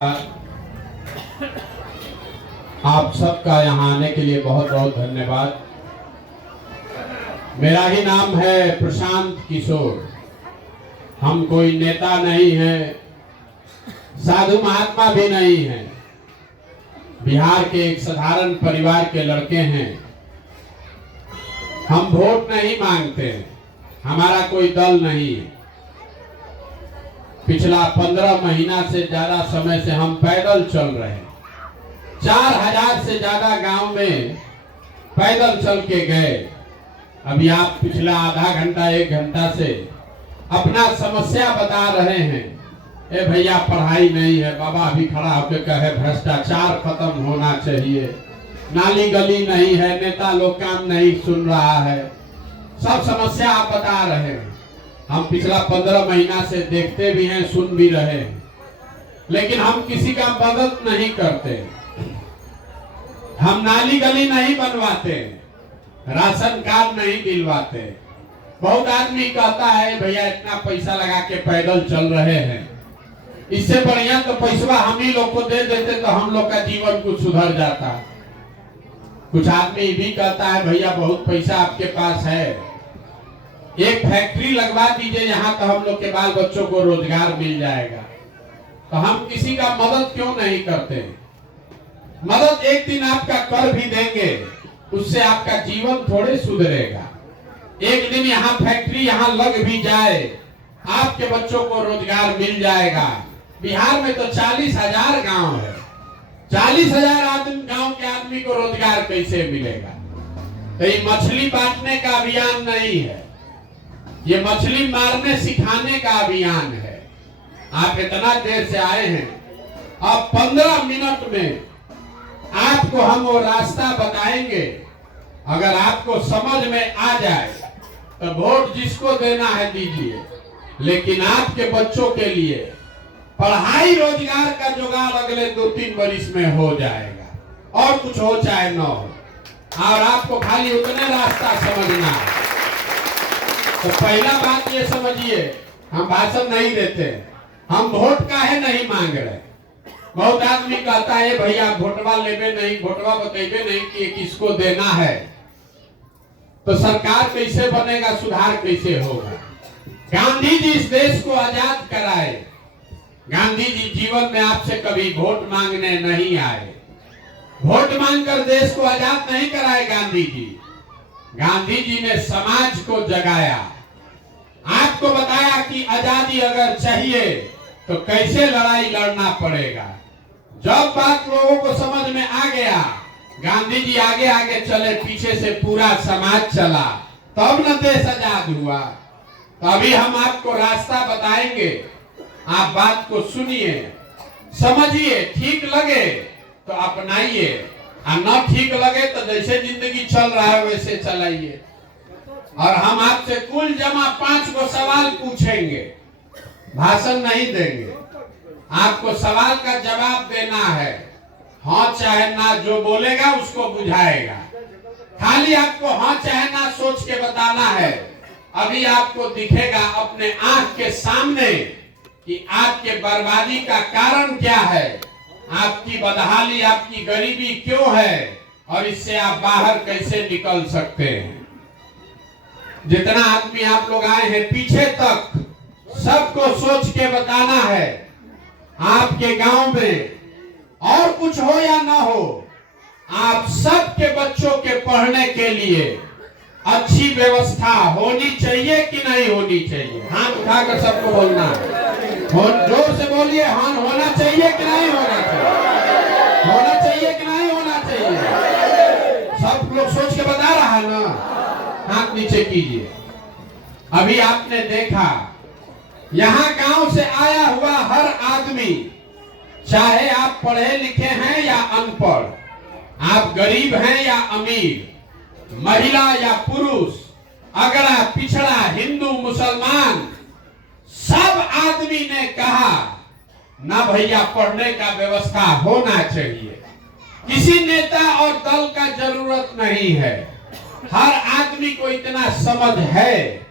आप सबका यहाँ आने के लिए बहुत बहुत धन्यवाद। मेरा ही नाम है प्रशांत किशोर। हम कोई नेता नहीं है, साधु महात्मा भी नहीं है। बिहार के एक साधारण परिवार के लड़के हैं। हम वोट नहीं मांगते, हमारा कोई दल नहीं है। पिछला 15 महीना से ज्यादा समय से हम पैदल चल रहे हैं। 4000 से ज्यादा गांव में पैदल चल के गए। अभी आप पिछला आधा घंटा 1 घंटा से अपना समस्या बता रहे हैं। ए भैया पढ़ाई नहीं है, बाबा अभी खड़ा होकर कहे भ्रष्टाचार खत्म होना चाहिए, नाली गली नहीं है, नेता लोग काम नहीं सुन रहा है। सब समस्या आप बता रहे हैं। हम पिछला 15 महीना से देखते भी हैं, सुन भी रहे हैं, लेकिन हम किसी का मदद नहीं करते। हम नाली गली नहीं बनवाते, राशन कार्ड नहीं दिलवाते। बहुत आदमी कहता है भैया इतना पैसा लगा के पैदल चल रहे हैं, इससे बढ़िया तो पैसा हम ही लोग को दे देते तो हम लोग का जीवन कुछ सुधर जाता। कुछ आदमी भी कहता है भैया बहुत पैसा आपके पास है, एक फैक्ट्री लगवा दीजिए यहाँ तो हम लोग के बाल बच्चों को रोजगार मिल जाएगा। तो हम किसी का मदद क्यों नहीं करते? मदद एक दिन आपका कर भी देंगे, उससे आपका जीवन थोड़े सुधरेगा। एक दिन यहाँ फैक्ट्री यहाँ लग भी जाए, आपके बच्चों को रोजगार मिल जाएगा। बिहार में तो 40,000 गांव है, 40,000 आदमी गांव के आदमी को रोजगार कैसे मिलेगा? तो ये मछली बांटने का अभियान नहीं है, ये मछली मारने सिखाने का अभियान है। आप इतना देर से आए हैं, अब 15 मिनट में आपको हम वो रास्ता बताएंगे। अगर आपको समझ में आ जाए तो वोट जिसको देना है दीजिए, लेकिन आपके बच्चों के लिए पढ़ाई रोजगार का जुगाड़ अगले 2-3 वर्ष में हो जाएगा, और कुछ हो चाहे न हो। और आपको खाली उतने रास्ता समझना है। तो पहला बात ये समझिए, हम भाषण नहीं देते, हम वोट काहे नहीं मांग रहे। बहुत आदमी कहता है भैया वोटवा लेबे नहीं, वोटवा बतेबे नहीं कि किसको देना है, तो सरकार कैसे बनेगा, सुधार कैसे होगा? गांधी जी इस देश को आजाद कराए। गांधी जी जीवन में आपसे कभी वोट मांगने नहीं आए, वोट मांगकर देश को आजाद नहीं कराए गांधी जी। गांधी जी ने समाज को जगाया, आपको बताया कि आजादी अगर चाहिए तो कैसे लड़ाई लड़ना पड़ेगा। जब बात लोगों को समझ में आ गया, गांधी जी आगे आगे चले, पीछे से पूरा समाज चला, तब न देश आजाद हुआ। तो अभी हम आपको रास्ता बताएंगे, आप बात को सुनिए, समझिए, ठीक लगे तो अपनाइए, और न ठीक लगे तो जैसे जिंदगी चल रहा है वैसे चलाइए। और हम आपसे कुल जमा 5 को सवाल पूछेंगे, भाषण नहीं देंगे। आपको सवाल का जवाब देना है, हाँ चाहे ना, जो बोलेगा उसको बुझाएगा। खाली आपको हाँ चाहे ना सोच के बताना है। अभी आपको दिखेगा अपने आंख के सामने कि आपके बर्बादी का कारण क्या है, आपकी बदहाली, आपकी गरीबी क्यों है, और इससे आप बाहर कैसे निकल सकते हैं। जितना आदमी आप लोग आए हैं पीछे तक, सबको सोच के बताना है। आपके गांव में और कुछ हो या ना हो, आप सबके बच्चों के पढ़ने के लिए अच्छी व्यवस्था होनी चाहिए कि नहीं होनी चाहिए? हाथ उठाकर सबको बोलना है, जोर से बोलिए। हाँ, होना चाहिए कि नहीं होना चाहिए? होना चाहिए कि नहीं होना चाहिए? सब लोग सोच के बता रहा है ना? हाथ नीचे कीजिए। अभी आपने देखा, यहाँ गांव से आया हुआ हर आदमी, चाहे आप पढ़े लिखे हैं या अनपढ़, आप गरीब हैं या अमीर, महिला या पुरुष, अगड़ा पिछड़ा, हिंदू मुसलमान, सब आदमी ने कहा ना भैया पढ़ने का व्यवस्था होना चाहिए। किसी नेता और दल का जरूरत नहीं है। हर आदमी को इतना समझ है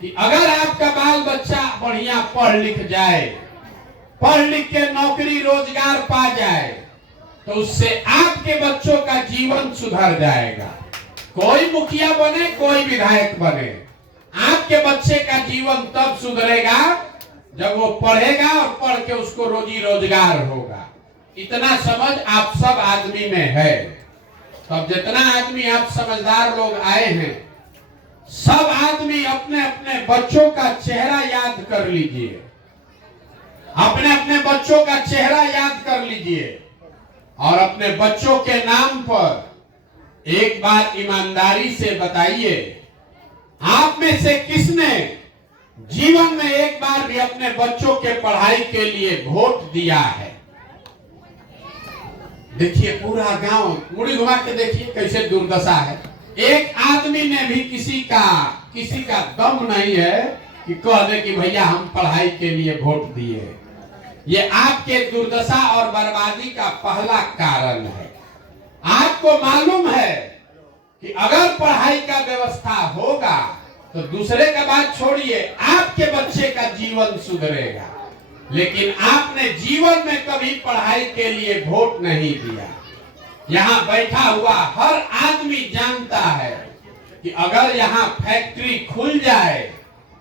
कि अगर आपका बाल बच्चा बढ़िया पढ़ लिख जाए पढ़ लिख के नौकरी रोजगार पा जाए तो उससे आपके बच्चों का जीवन सुधर जाएगा। कोई मुखिया बने, कोई विधायक बने, आपके बच्चे का जीवन तब सुधरेगा जब वो पढ़ेगा और पढ़ के उसको रोजी रोजगार होगा। इतना समझ आप सब आदमी में है। तब जितना आदमी आप समझदार लोग आए हैं, सब आदमी अपने अपने बच्चों का चेहरा याद कर लीजिए, अपने अपने बच्चों का चेहरा याद कर लीजिए और अपने बच्चों के नाम पर एक बात ईमानदारी से बताइए, आप में से किसने जीवन में एक बार भी अपने बच्चों के पढ़ाई के लिए वोट दिया है? देखिए पूरा गांव मुड़ी घुमा के देखिए कैसे दुर्दशा है। एक आदमी ने भी किसी का दम नहीं है कि कह दे कि भैया हम पढ़ाई के लिए वोट दिए। ये आपके दुर्दशा और बर्बादी का पहला कारण है। आपको मालूम है कि अगर पढ़ाई का व्यवस्था होगा तो दूसरे का बात छोड़िए, आपके बच्चे का जीवन सुधरेगा। लेकिन आपने जीवन में कभी पढ़ाई के लिए वोट नहीं दिया। यहाँ बैठा हुआ हर आदमी जानता है कि अगर यहाँ फैक्ट्री खुल जाए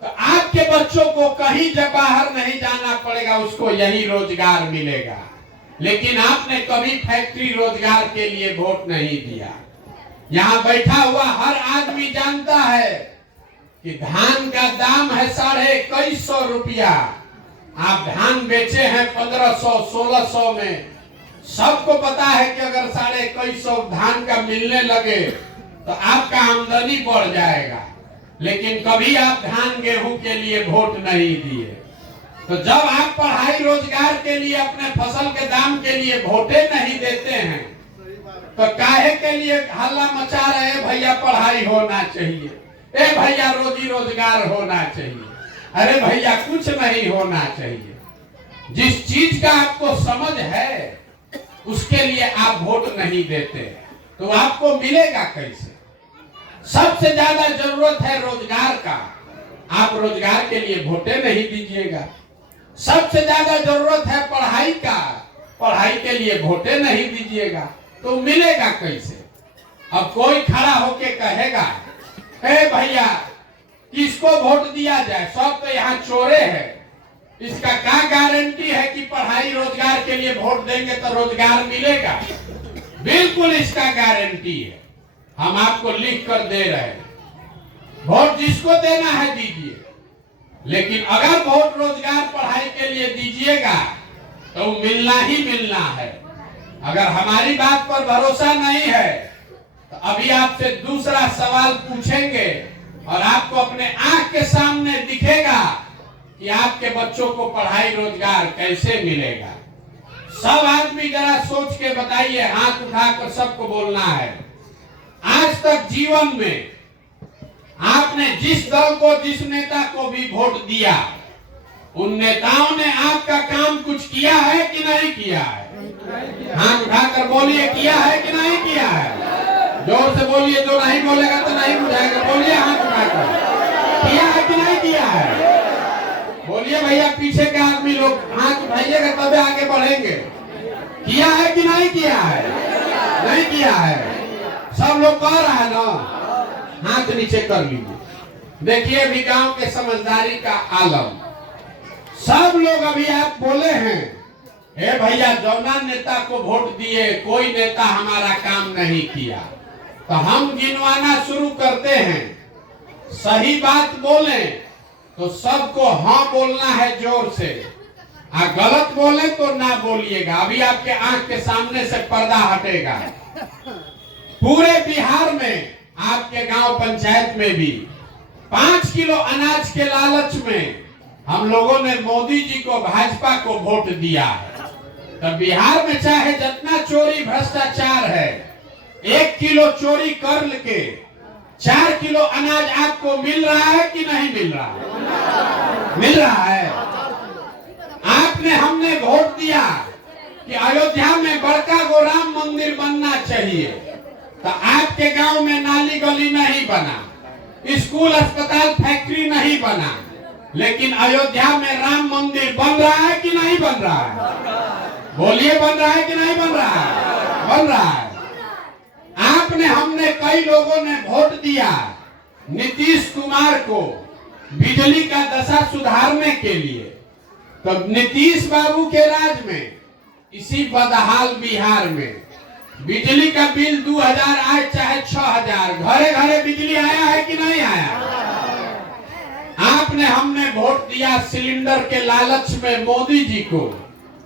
तो आपके बच्चों को कहीं जब बाहर नहीं जाना पड़ेगा, उसको यही रोजगार मिलेगा। लेकिन आपने कभी फैक्ट्री रोजगार के लिए वोट नहीं दिया। यहाँ बैठा हुआ हर आदमी जानता है कि धान का दाम है 2150 रुपया। आप धान बेचे हैं 1500-1600 में। सबको पता है कि अगर 2150 धान का मिलने लगे तो आपका आमदनी बढ़ जाएगा। लेकिन कभी आप धान गेहूं के लिए वोट नहीं दिए। तो जब आप पढ़ाई रोजगार के लिए अपने फसल के दाम के लिए वोटे नहीं देते हैं तो काहे के लिए हल्ला मचा रहे हैं? भैया पढ़ाई होना चाहिए, ए भैया रोजी रोजगार होना चाहिए। अरे भैया कुछ नहीं होना चाहिए। जिस चीज का आपको समझ है उसके लिए आप वोट नहीं देते तो आपको मिलेगा कैसे? सबसे ज्यादा जरूरत है रोजगार का, आप रोजगार के लिए वोटे नहीं दीजिएगा। सबसे ज्यादा जरूरत है पढ़ाई का, पढ़ाई के लिए वोटे नहीं दीजिएगा तो मिलेगा कैसे? अब कोई खड़ा होके कहेगा हे भैया किसको वोट दिया जाए, सब तो यहाँ चोरे हैं, इसका क्या गारंटी है कि पढ़ाई रोजगार के लिए वोट देंगे तो रोजगार मिलेगा? बिल्कुल इसका गारंटी है। हम आपको लिख कर दे रहे हैं, वोट जिसको देना है दीजिए, लेकिन अगर वोट रोजगार पढ़ाई के लिए दीजिएगा तो मिलना ही मिलना है। अगर हमारी बात पर भरोसा नहीं है तो अभी आपसे दूसरा सवाल पूछेंगे और आपको अपने आंख के सामने दिखेगा कि आपके बच्चों को पढ़ाई रोजगार कैसे मिलेगा। सब आदमी जरा सोच के बताइए, हाथ उठाकर सबको बोलना है। आज तक जीवन में आपने जिस दल को, जिस नेता को भी वोट दिया, उन नेताओं ने आपका काम कुछ किया है कि नहीं किया है? हाथ उठाकर बोलिए, किया है कि नहीं किया है? जोर से बोलिए, जो नहीं बोलेगा तो नहीं बुझाएगा। बोलिए हाथ उठाकर, किया है कि नहीं किया है? बोलिए भैया, पीछे के आदमी लोग हाथ उठाइएगा तब आगे बढ़ेंगे। किया है कि नहीं किया है? नहीं किया है। सब लोग कह रहा है ना, हाथ नीचे कर लीजिए। देखिए अभी गांव के समझदारी का आलम। सब लोग अभी आप बोले हैं, हे भैया जौना नेता को वोट दिए कोई नेता हमारा काम नहीं किया, तो हम गिनवाना शुरू करते हैं। सही बात बोले तो सबको हाँ बोलना है जोर से, गलत बोले तो ना बोलिएगा। अभी आपके आंख के सामने से पर्दा हटेगा। पूरे बिहार में आपके गांव पंचायत में भी 5 किलो अनाज के लालच में हम लोगों ने मोदी जी को, भाजपा को वोट दिया है। तो बिहार में चाहे जितना चोरी भ्रष्टाचार है, 1 किलो चोरी कर के 4 किलो अनाज आपको मिल रहा है कि नहीं मिल रहा है? मिल रहा है। आपने, हमने वोट दिया कि अयोध्या में बड़का गो राम मंदिर बनना चाहिए, तो आपके गांव में नाली गली नहीं बना, स्कूल अस्पताल फैक्ट्री नहीं बना, लेकिन अयोध्या में राम मंदिर बन रहा है कि नहीं बन रहा है? बोलिए, बन रहा है कि नहीं बन रहा है? बन रहा है। आपने, हमने, कई लोगों ने वोट दिया नीतीश कुमार को बिजली का दशा सुधारने के लिए। तो नीतीश बाबू के राज में इसी बदहाल बिहार में बिजली का बिल 2000 आए चाहे 6000, घरे घरे बिजली आया है कि नहीं आया? आपने, हमने वोट दिया सिलेंडर के लालच में मोदी जी को।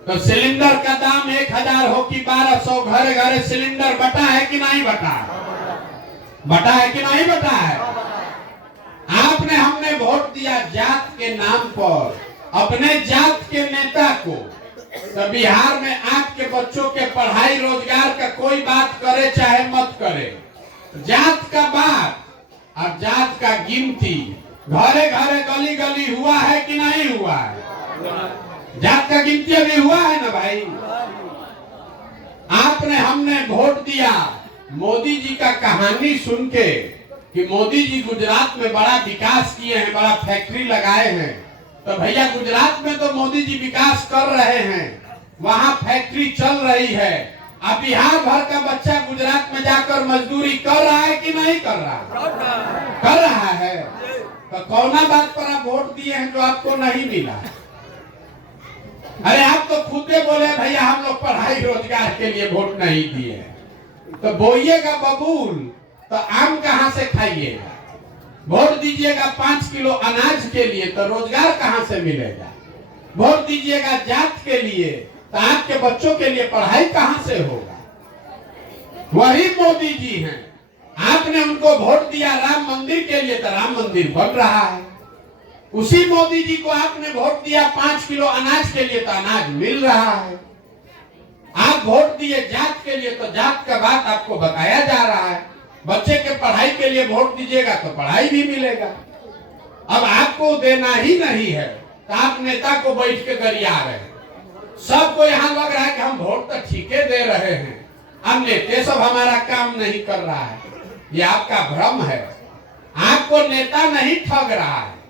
तो सिलेंडर का दाम 1000 हो कि 1200, घरे घरे सिलेंडर बटा है कि नहीं बटा? बटा है कि नहीं बटा है? आपने, हमने वोट दिया जात के नाम पर अपने जात के नेता को। तो बिहार में आपके बच्चों के पढ़ाई रोजगार का कोई बात करे चाहे मत करे, जात का बात और जात का गिनती घरे घरे गली गली हुआ है कि नहीं हुआ है? जात का गिनती अभी हुआ है ना भाई? आपने, हमने वोट दिया मोदी जी का कहानी सुन के कि मोदी जी गुजरात में बड़ा विकास किए हैं, बड़ा फैक्ट्री लगाए हैं। तो भैया, गुजरात में तो मोदी जी विकास कर रहे हैं, वहां फैक्ट्री चल रही है। अब बिहार भर का बच्चा गुजरात में जाकर मजदूरी कर रहा है कि नहीं कर रहा? कर रहा है। तो कौना बात पर आप वोट दिए हैं जो आपको नहीं मिला? अरे आप तो खुद बोले भैया हम लोग पढ़ाई रोजगार के लिए वोट नहीं दिए। तो बोइएगा बबूल तो आम कहां से खाइएगा? वोट दीजिएगा 5 किलो अनाज के लिए तो रोजगार कहां से मिलेगा? वोट दीजिएगा जात के लिए तो आपके बच्चों के लिए पढ़ाई कहां से होगा? वही मोदी जी हैं। आपने उनको वोट दिया राम मंदिर के लिए तो राम मंदिर बन रहा है। उसी मोदी जी को आपने वोट दिया 5 किलो अनाज के लिए तो अनाज मिल रहा है। आप वोट दिए जात के लिए तो जात का बात आपको बताया जा रहा है। बच्चे के पढ़ाई के लिए वोट दीजिएगा तो पढ़ाई भी मिलेगा। अब आपको देना ही नहीं है तो आप नेता को बैठ के गरिया रहे हैं। सबको यहाँ लग रहा है कि हम वोट तो ठीके दे रहे हैं, अब नेता सब हमारा काम नहीं कर रहा है। ये आपका भ्रम है। आपको नेता नहीं ठग रहा है।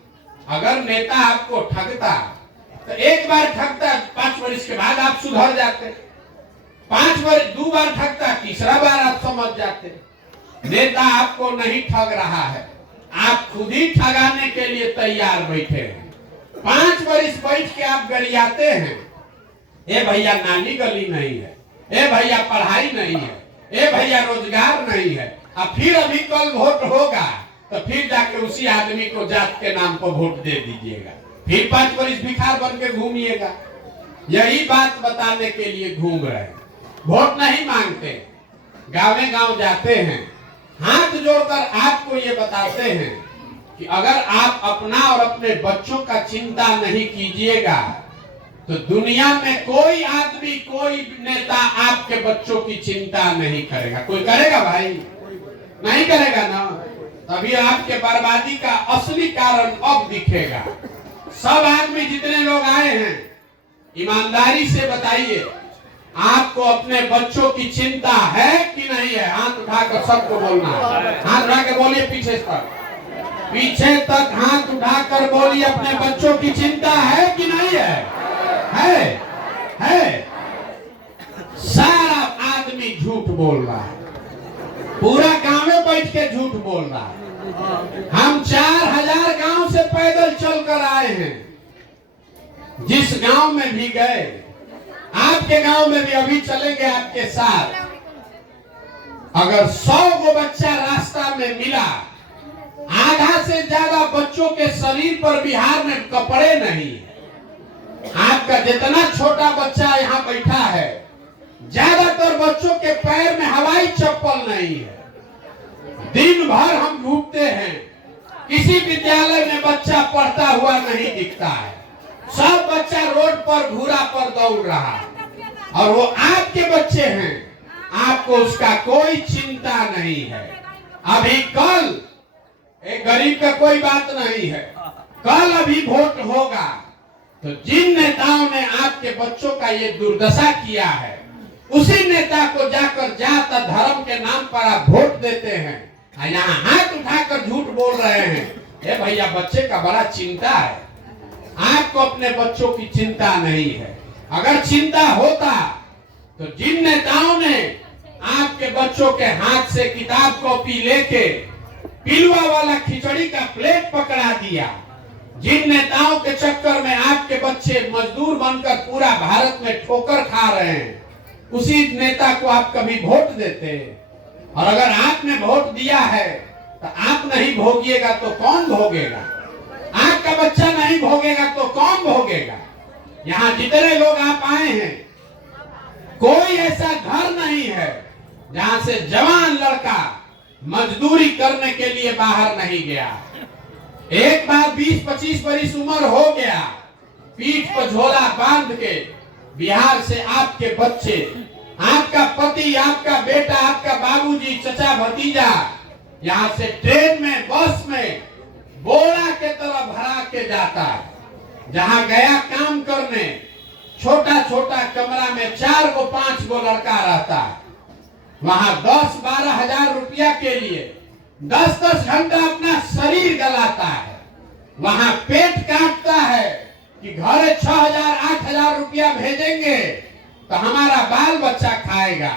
अगर नेता आपको ठगता तो एक बार ठगता, 5 वर्ष के बाद आप सुधर जाते। 5 वर्ष 2 बार ठगता, तीसरा बार आप समझ जाते। नेता आपको नहीं ठग रहा है, आप खुद ही ठगाने के लिए तैयार बैठे हैं। 5 वर्ष बैठ के आप गरियाते हैं, ए भैया नाली गली नहीं है, ए भैया पढ़ाई नहीं है, ए भैया रोजगार नहीं है। अब फिर अभी कल वोट होगा तो फिर जाके उसी आदमी को जात के नाम पर वोट दे दीजिएगा, फिर 5 वर्ष भिखार बन के घूमिएगा। यही बात बताने के लिए घूम रहे हैं। वोट नहीं मांगते, गाँव गाँव जाते हैं, हाथ जोड़कर आपको ये बताते हैं कि अगर आप अपना और अपने बच्चों का चिंता नहीं कीजिएगा तो दुनिया में कोई आदमी, कोई नेता आपके बच्चों की चिंता नहीं करेगा। कोई करेगा भाई? नहीं करेगा ना। तभी आपके बर्बादी का असली कारण अब दिखेगा। सब आदमी जितने लोग आए हैं, ईमानदारी से बताइए, आपको अपने बच्चों की चिंता है कि नहीं है? हाथ उठाकर सबको बोलना है। हाथ उठा के बोलिए, पीछे तक, पीछे तक हाथ उठाकर बोलिए, अपने बच्चों की चिंता है कि नहीं है? है। सारा आदमी झूठ बोल रहा है, पूरा गांव में बैठ के झूठ बोल रहा है। हम 4000 गांव से पैदल चलकर आए हैं। जिस गांव में भी गए, आपके गांव में भी अभी चलेंगे आपके साथ। अगर 100 गो बच्चा रास्ता में मिला, आधा से ज्यादा बच्चों के शरीर पर बिहार में कपड़े नहीं है। आपका जितना छोटा बच्चा यहाँ बैठा है, ज्यादातर बच्चों के पैर में हवाई चप्पल नहीं है। दिन भर हम घूमते हैं, किसी विद्यालय में बच्चा पढ़ता हुआ नहीं दिखता है। सब बच्चा रोड पर घूरा पर दौड़ रहा है और वो आपके बच्चे हैं, आपको उसका कोई चिंता नहीं है। अभी कल एक गरीब का कोई बात नहीं है, कल अभी वोट होगा तो जिन नेताओं ने आपके बच्चों का ये दुर्दशा किया है, उसी नेता को जाकर जात धर्म के नाम पर आप वोट देते हैं। यहाँ हाथ उठाकर झूठ बोल रहे हैं, ए भैया बच्चे का बड़ा चिंता है, आपको अपने बच्चों की चिंता नहीं है। अगर चिंता होता तो जिन नेताओं ने आपके बच्चों के हाथ से किताब कॉपी लेके पिलुआ वाला खिचड़ी का प्लेट पकड़ा दिया, जिन नेताओं के चक्कर में आपके बच्चे मजदूर बनकर पूरा भारत में ठोकर खा रहे हैं, उसी नेता को आप कभी वोट देते? और अगर आपने वोट दिया है तो आप नहीं भोगिएगा तो कौन भोगेगा? आपका बच्चा नहीं भोगेगा तो कौन भोगेगा? यहाँ जितने लोग आप आए हैं, कोई ऐसा घर नहीं है जहां से जवान लड़का मजदूरी करने के लिए बाहर नहीं गया। एक बार 20-25 वर्ष उम्र हो गया, पीठ पर झोला बांध के बिहार से आपके बच्चे, आपका पति, आपका बेटा, आपका बाबूजी, चचा, भतीजा यहाँ से ट्रेन में, बस में बोरा के तरह भरा के जाता है। जहाँ गया काम करने, छोटा छोटा कमरा में 4 गो 5 गो लड़का रहता है। वहां 10-12 हजार रुपया के लिए 10-10 घंटा अपना शरीर गलाता है। वहां पेट काटता है कि घरे 6,000-8,000 रुपया भेजेंगे तो हमारा बाल बच्चा खाएगा।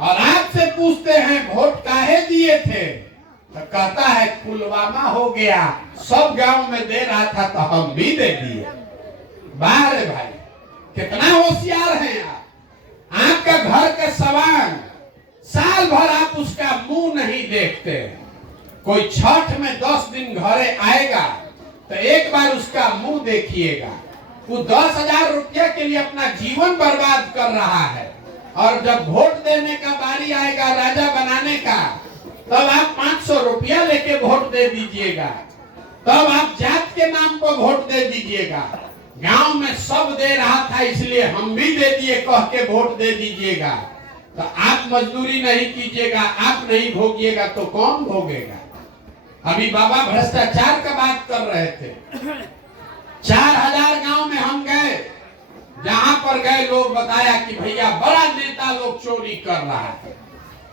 और आपसे पूछते हैं वोट काहे दिए थे, तो कहता है पुलवामा हो गया, सब गांव में दे रहा था तो हम भी दे दिए। बाहर भाई कितना होशियार हैं आप। आपका घर का सवाल साल भर आप उसका मुंह नहीं देखते। कोई छठ में 10 दिन घरे आएगा तो एक बार उसका मुंह देखिएगा। वो 10,000 रुपया के लिए अपना जीवन बर्बाद कर रहा है, और जब वोट देने का बारी आएगा, राजा बनाने का, तब आप 500 रुपया लेके वोट दे दीजिएगा। तब आप जात के नाम पर वोट दे दीजिएगा। गांव में सब दे रहा था इसलिए हम भी दे दिए कह के वोट दे दीजिएगा। तो आप मजदूरी नहीं कीजिएगा, आप नहीं भोगिएगा तो कौन भोगेगा? अभी बाबा भ्रष्टाचार का बात कर रहे थे। 4000 गांव में हम गए, जहां पर गए लोग बताया कि भैया बड़ा नेता लोग चोरी कर रहा है।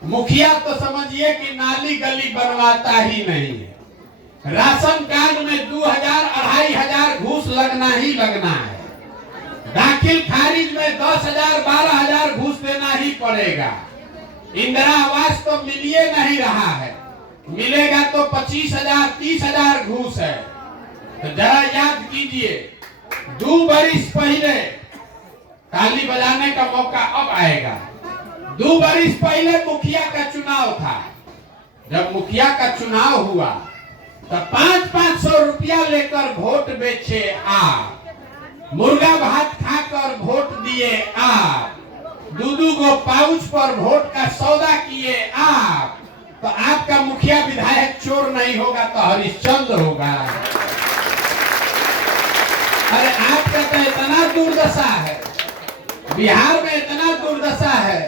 मुखिया तो समझिए कि नाली गली बनवाता ही नहीं है। राशन कार्ड में 2,000-2,500 घूस लगना ही लगना है। दाखिल खारिज में 10,000-12,000 घूस देना ही पड़ेगा। इंदिरा आवास तो मिलिए नहीं रहा है, मिलेगा तो 25,000-30,000 घूस है। तो जरा याद कीजिए, 2 बरिस पहले, ताली बजाने का मौका अब आएगा, 2 बरिस पहले मुखिया का चुनाव था। जब मुखिया का चुनाव हुआ तो 500-500 रुपया लेकर वोट बेचे आप, मुर्गा भात खाकर वोट दिए आप, 2-2 गो पाउच पर वोट का सौदा किए आप। तो आपका मुखिया विधायक चोर नहीं होगा तो हरिश्चंद्र होगा। अरे आपका तो इतना दुर्दशा है, बिहार में इतना दुर्दशा है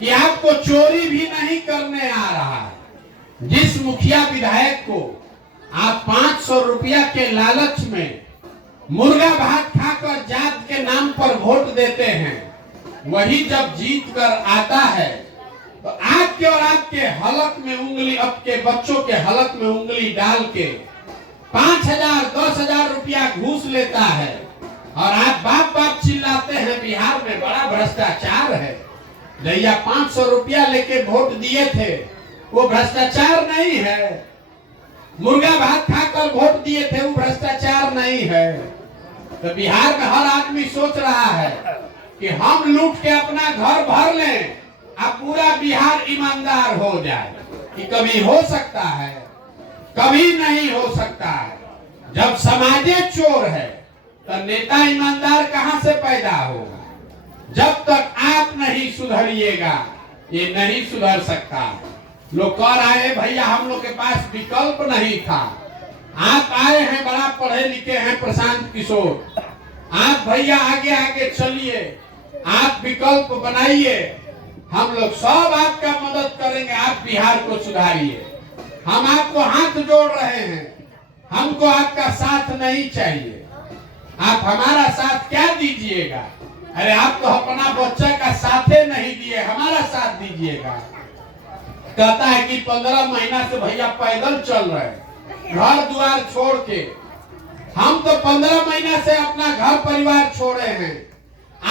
कि आपको चोरी भी नहीं करने आ रहा है। जिस मुखिया विधायक को आप 500 रुपया के लालच में मुर्गा भात खाकर जात के नाम पर वोट देते हैं, वही जब जीत कर आता है तो आपके और आपके हलक में उंगली, आपके बच्चों के हलक में उंगली डाल के 5,000-10,000 रुपया घूस लेता है। और आप बाप बाप चिल्लाते हैं बिहार में बड़ा भ्रष्टाचार है। भैया 500 रुपया लेके वोट दिए थे, वो भ्रष्टाचार नहीं है। मुर्गा भात खाकर वोट दिए थे, वो भ्रष्टाचार नहीं है। तो बिहार में हर आदमी सोच रहा है कि हम लूट के अपना घर भर लें, अब पूरा बिहार ईमानदार हो जाए। कि कभी हो सकता है? कभी नहीं हो सकता है। जब समाजे चोर है तो नेता ईमानदार कहां से पैदा होगा? जब तक आप नहीं सुधरिएगा ये नहीं सुधर सकता। लोग कह रहे हैं भैया हम लोग के पास विकल्प नहीं था। आप आए हैं, बड़ा पढ़े लिखे हैं प्रशांत किशोर, आप भैया आगे आगे चलिए, आप विकल्प बनाइए, हम लोग सब आपका मदद करेंगे, आप बिहार को सुधारिए। हम आपको हाथ जोड़ रहे हैं, हमको आपका साथ नहीं चाहिए। आप हमारा साथ क्या दीजिएगा? अरे आप तो अपना बच्चा का साथे नहीं दिए, हमारा साथ दीजिएगा। कहता है कि 15 महीना से भैया पैदल चल रहे हैं, घर द्वार छोड़ के हम तो 15 महीना से अपना घर परिवार छोड़े हैं,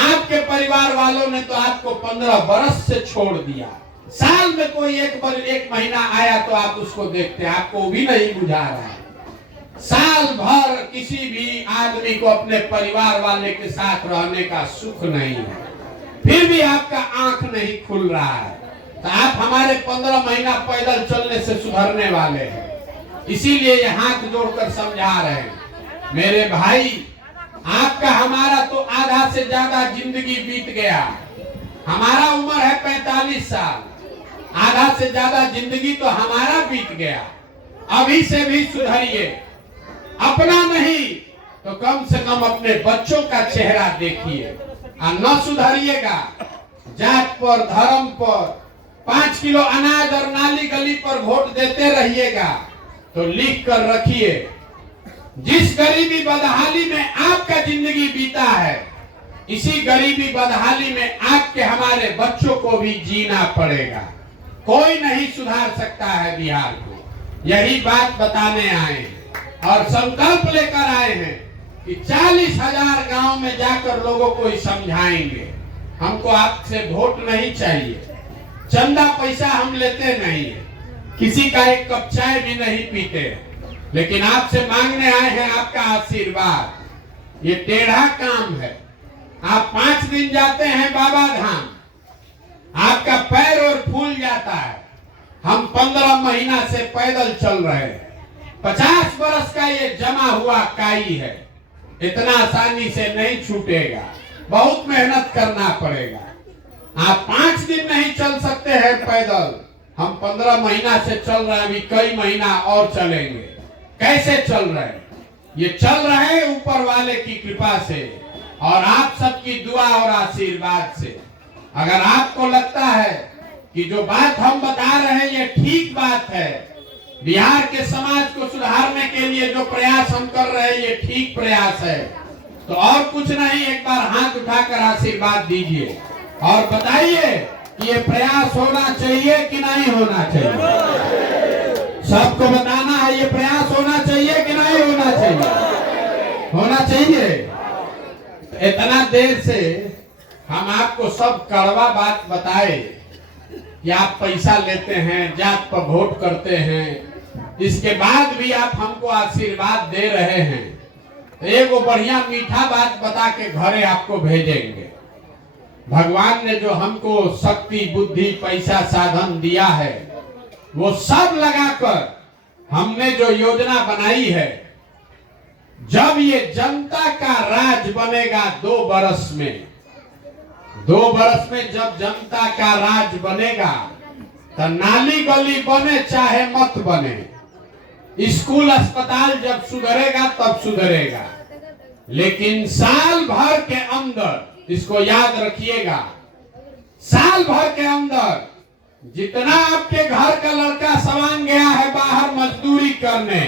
आपके परिवार वालों ने तो आपको 15 बरस से छोड़ दिया। साल में कोई एक महीना आया तो आप उसको देखते, आपको भी नहीं बुझा रहा है। साल भर किसी भी आदमी को अपने परिवार वाले के साथ रहने का सुख नहीं है, फिर भी आपका आंख नहीं खुल रहा है। तो आप हमारे 15 महीना पैदल चलने से सुधरने वाले हैं, इसीलिए ये हाथ जोड़कर समझा रहे हैं। मेरे भाई, आपका हमारा तो आधा से ज्यादा जिंदगी बीत गया। हमारा उम्र है 45 साल, आधा से ज्यादा जिंदगी तो हमारा बीत गया। अभी से भी सुधरिए, अपना नहीं तो कम से कम अपने बच्चों का चेहरा देखिए। और न सुधरिएगा, जात पर धर्म पर 5 किलो अनाज और नाली गली पर वोट देते रहिएगा तो लिख कर रखिए, जिस गरीबी बदहाली में आपका जिंदगी बीता है, इसी गरीबी बदहाली में आपके हमारे बच्चों को भी जीना पड़ेगा। कोई नहीं सुधार सकता है बिहार को। यही बात बताने आए हैं और संकल्प लेकर आए हैं कि 40,000 गांव में जाकर लोगों को समझाएंगे। हमको आपसे वोट नहीं चाहिए, चंदा पैसा हम लेते नहीं है, किसी का एक कप चाय भी नहीं पीते, लेकिन आपसे मांगने आए हैं आपका आशीर्वाद। ये टेढ़ा काम है। आप 5 दिन जाते हैं बाबा धाम, आपका पैर और फूल जाता है। हम 15 महीना से पैदल चल रहे हैं। 50 बरस का ये जमा हुआ काई है, इतना आसानी से नहीं छूटेगा, बहुत मेहनत करना पड़ेगा। आप 5 दिन नहीं चल सकते हैं पैदल, हम 15 महीना से चल रहे हैं, अभी कई महीना और चलेंगे। कैसे चल रहे हैं? ये चल रहे हैं ऊपर वाले की कृपा से और आप सबकी दुआ और आशीर्वाद से। अगर आपको लगता है कि जो बात हम बता रहे हैं ये ठीक बात है, बिहार के समाज को सुधारने के लिए जो प्रयास हम कर रहे हैं ये ठीक प्रयास है, तो और कुछ नहीं, एक बार हाथ उठाकर आशीर्वाद दीजिए और बताइए कि ये प्रयास होना चाहिए कि नहीं होना चाहिए। सबको बताना है, ये प्रयास होना चाहिए कि नहीं होना चाहिए। होना चाहिए। इतना देर से हम आपको सब कड़वा बात बताए कि आप पैसा लेते हैं, जात पर वोट करते हैं, इसके बाद भी आप हमको आशीर्वाद दे रहे हैं, तो एक बढ़िया मीठा बात बता के घरे आपको भेजेंगे। भगवान ने जो हमको शक्ति, बुद्धि, पैसा, साधन दिया है, वो सब लगाकर हमने जो योजना बनाई है, जब ये जनता का राज बनेगा 2 बरस में, 2 बरस में जब जनता का राज बनेगा, तो नाली गली बने चाहे मत बने, स्कूल अस्पताल जब सुधरेगा तब सुधरेगा, लेकिन साल भर के अंदर, इसको याद रखिएगा, साल भर के अंदर जितना आपके घर का लड़का सवांग गया है बाहर मजदूरी करने,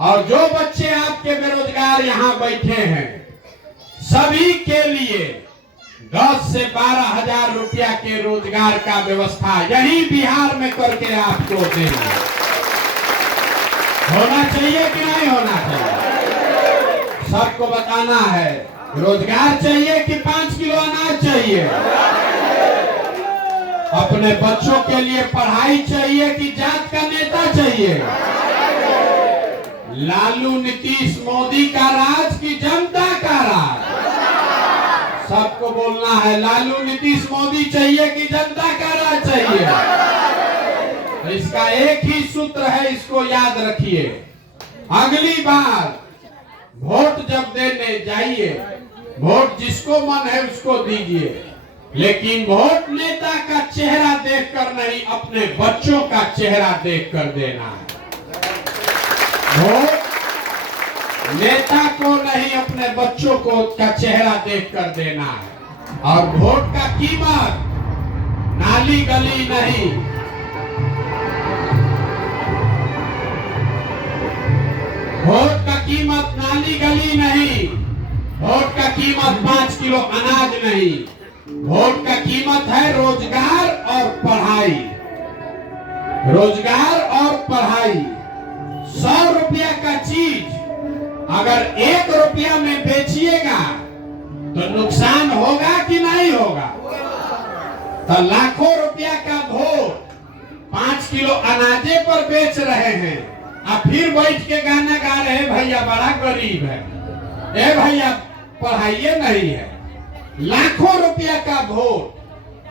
और जो बच्चे आपके बेरोजगार यहाँ बैठे हैं, सभी के लिए 10 से 12,000 रुपया के रोजगार का व्यवस्था यही बिहार में करके आपको देना होना चाहिए कि नहीं होना चाहिए। सबको बताना है, रोजगार चाहिए कि 5 किलो अनाज चाहिए, अपने बच्चों के लिए पढ़ाई चाहिए कि जात का नेता चाहिए, लालू नीतीश मोदी का राज की जनता का राज। सबको बोलना है, लालू नीतीश मोदी चाहिए कि जनता का राज चाहिए। तो इसका एक ही सूत्र है, इसको याद रखिए। अगली बार वोट जब देने जाइए, वोट जिसको मन है उसको दीजिए, लेकिन वोट नेता का चेहरा देखकर नहीं, अपने बच्चों का चेहरा देखकर देना है। वोट नेता को नहीं, अपने बच्चों को का चेहरा देखकर देना है। और वोट का कीमत नाली गली नहीं, वोट का कीमत नाली गली नहीं, वोट का कीमत 5 किलो अनाज नहीं, वोट का कीमत है रोजगार और पढ़ाई। रोजगार और पढ़ाई। 100 रुपया का चीज अगर 1 रुपया में बेचिएगा तो नुकसान होगा कि नहीं होगा? तो लाखों रुपया का भोट 5 किलो अनाजे पर बेच रहे हैं और फिर बैठ के गाना गा रहे हैं, भैया बड़ा गरीब है, ए भैया पढ़ाइए नहीं है। लाखों रुपया का वोट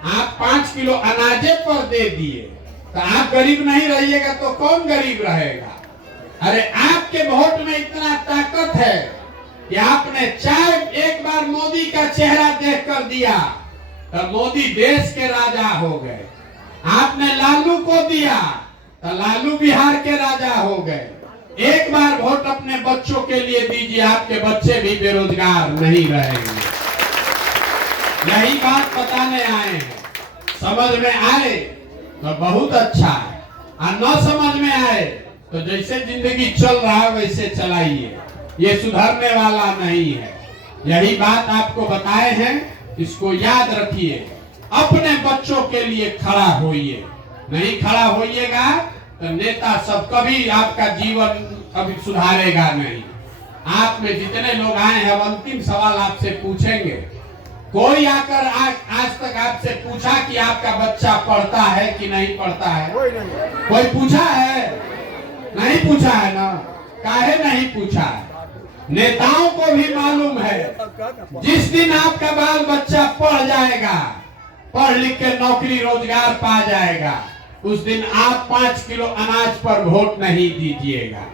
आप 5 किलो अनाजे पर दे दिए तो आप गरीब नहीं रहिएगा तो कौन गरीब रहेगा? अरे आपके वोट में इतना ताकत है कि आपने चाहे एक बार मोदी का चेहरा देख कर दिया तो मोदी देश के राजा हो गए। आपने लालू को दिया तो लालू बिहार के राजा हो गए। एक बार वोट अपने बच्चों के लिए दीजिए, आपके बच्चे भी बेरोजगार नहीं रहेंगे। यही बात बताने आए हैं। समझ में आए तो बहुत अच्छा है, और न समझ में आए तो जैसे जिंदगी चल रहा है वैसे चलाइए, ये सुधरने वाला नहीं है। यही बात आपको बताए हैं, इसको याद रखिए। अपने बच्चों के लिए खड़ा होइए, नहीं खड़ा होइएगा तो नेता सब कभी आपका जीवन कभी सुधारेगा नहीं। आप में जितने लोग आए हैं, अंतिम सवाल आपसे पूछेंगे। कोई आकर आज तक आपसे पूछा कि आपका बच्चा पढ़ता है कि नहीं पढ़ता है? कोई पूछा है? नहीं पूछा है ना? काहे नहीं पूछा है? नेताओं को भी मालूम है जिस दिन आपका बाल बच्चा पढ़ जाएगा, पढ़ लिख के नौकरी रोजगार पा जाएगा, उस दिन आप 5 किलो अनाज पर वोट नहीं दीजिएगा।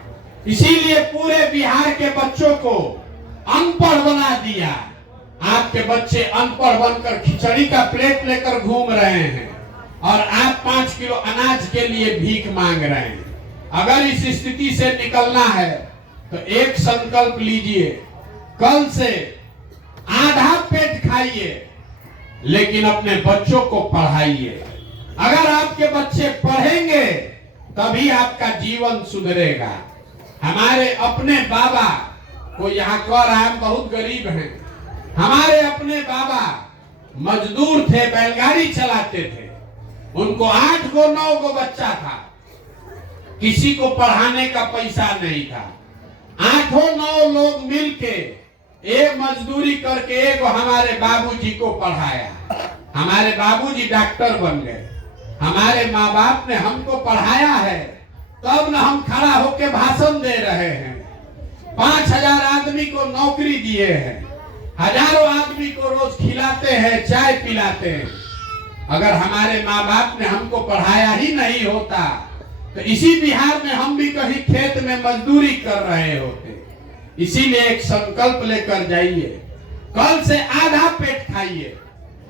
इसीलिए पूरे बिहार के बच्चों को अनपढ़ बना दिया। आपके बच्चे अनपढ़ बनकर खिचड़ी का प्लेट लेकर घूम रहे हैं और आप 5 किलो अनाज के लिए भीख मांग रहे हैं। अगर इस स्थिति से निकलना है तो एक संकल्प लीजिए, कल से आधा पेट खाइए लेकिन अपने बच्चों को पढ़ाइए। अगर आपके बच्चे पढ़ेंगे तभी आपका जीवन सुधरेगा। हमारे अपने बाबा को यहाँ कह रहा है, बहुत गरीब हैं। हमारे अपने बाबा मजदूर थे, बैलगाड़ी चलाते थे। उनको 8 गो 9 गो बच्चा था, किसी को पढ़ाने का पैसा नहीं था। 8-9 लोग मिलके एक मजदूरी करके एक हमारे बाबूजी को पढ़ाया। हमारे बाबूजी डॉक्टर बन गए। हमारे माँ बाप ने हमको पढ़ाया है, तब न हम खड़ा होके भाषण दे रहे हैं। 5000 आदमी को नौकरी दिए हैं, हजारों आदमी को रोज खिलाते हैं, चाय पिलाते हैं। अगर हमारे माँ बाप ने हमको पढ़ाया ही नहीं होता तो इसी बिहार में हम भी कहीं खेत में मजदूरी कर रहे होते। इसीलिए एक संकल्प लेकर जाइए, कल से आधा पेट खाइए।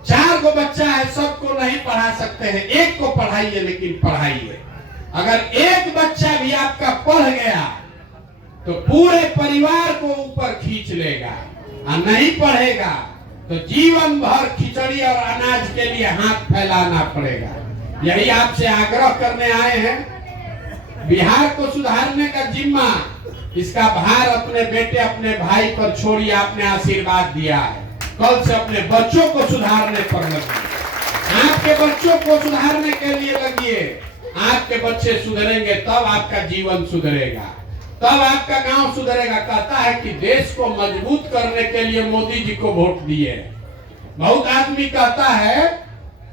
4 गो बच्चा है, सबको नहीं पढ़ा सकते हैं, एक को पढ़ाइए लेकिन पढ़ाइए। अगर एक बच्चा भी आपका पढ़ गया तो पूरे परिवार को ऊपर खींच लेगा, और नहीं पढ़ेगा तो जीवन भर खिचड़ी और अनाज के लिए हाथ फैलाना पड़ेगा। यही आपसे आग्रह करने आए हैं। बिहार को सुधारने का जिम्मा, इसका भार अपने बेटे अपने भाई पर छोड़िए। आपने आशीर्वाद दिया है, कल से अपने बच्चों को सुधारने पर लगिए। आपके बच्चों को सुधारने के लिए लगिए। आपके बच्चे सुधरेंगे तब आपका जीवन सुधरेगा, तब आपका गांव सुधरेगा। कहता है कि देश को मजबूत करने के लिए मोदी जी को वोट दिए। बहुत आदमी कहता है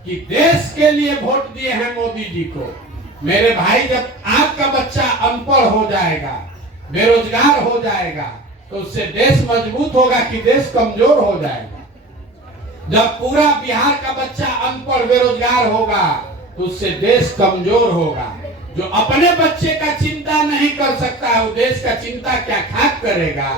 कि देश के लिए वोट दिए हैं मोदी जी को। मेरे भाई, जब आपका बच्चा अनपढ़ हो जाएगा, बेरोजगार हो जाएगा, तो उससे देश मजबूत होगा कि देश कमजोर हो जाएगा? जब पूरा बिहार का बच्चा अनपढ़ बेरोजगार होगा तो उससे देश कमजोर होगा। जो अपने बच्चे का चिंता नहीं कर सकता है, वो देश का चिंता क्या खाक करेगा?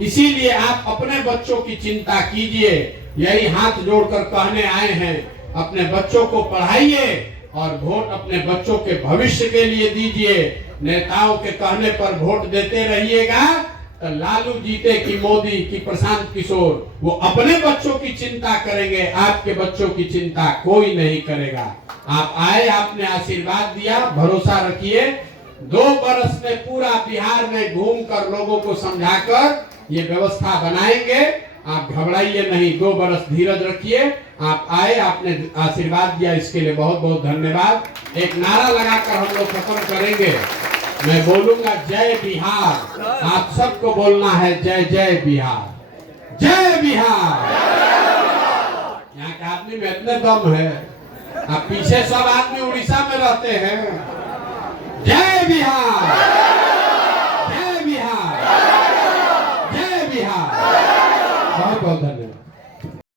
इसीलिए आप अपने बच्चों की चिंता कीजिए। यही हाथ जोड़कर कहने आए हैं, अपने बच्चों को पढ़ाइए और वोट अपने बच्चों के भविष्य के लिए दीजिए। नेताओं के कहने पर वोट देते रहिएगा तो लालू जीते कि मोदी कि प्रशांत किशोर, वो अपने बच्चों की चिंता करेंगे, आपके बच्चों की चिंता कोई नहीं करेगा। आप आए, आपने आशीर्वाद दिया, भरोसा रखिए। 2 बरस में पूरा बिहार में घूमकर लोगों को समझाकर ये व्यवस्था बनाएंगे। आप घबराइए नहीं, 2 बरस धीरज रखिए। आप आए, आपने आशीर्वाद दिया, इसके लिए बहुत बहुत धन्यवाद। एक नारा लगाकर हम लोग खत्म करेंगे। मैं बोलूंगा जय बिहार, आप सबको बोलना है जय जय बिहार, जय बिहार। यहाँ के आदमी में इतने दम है, अब पीछे सब आदमी उड़ीसा में रहते हैं। जय बिहार, जय बिहार, जय बिहार। बहुत बहुत धन्यवाद।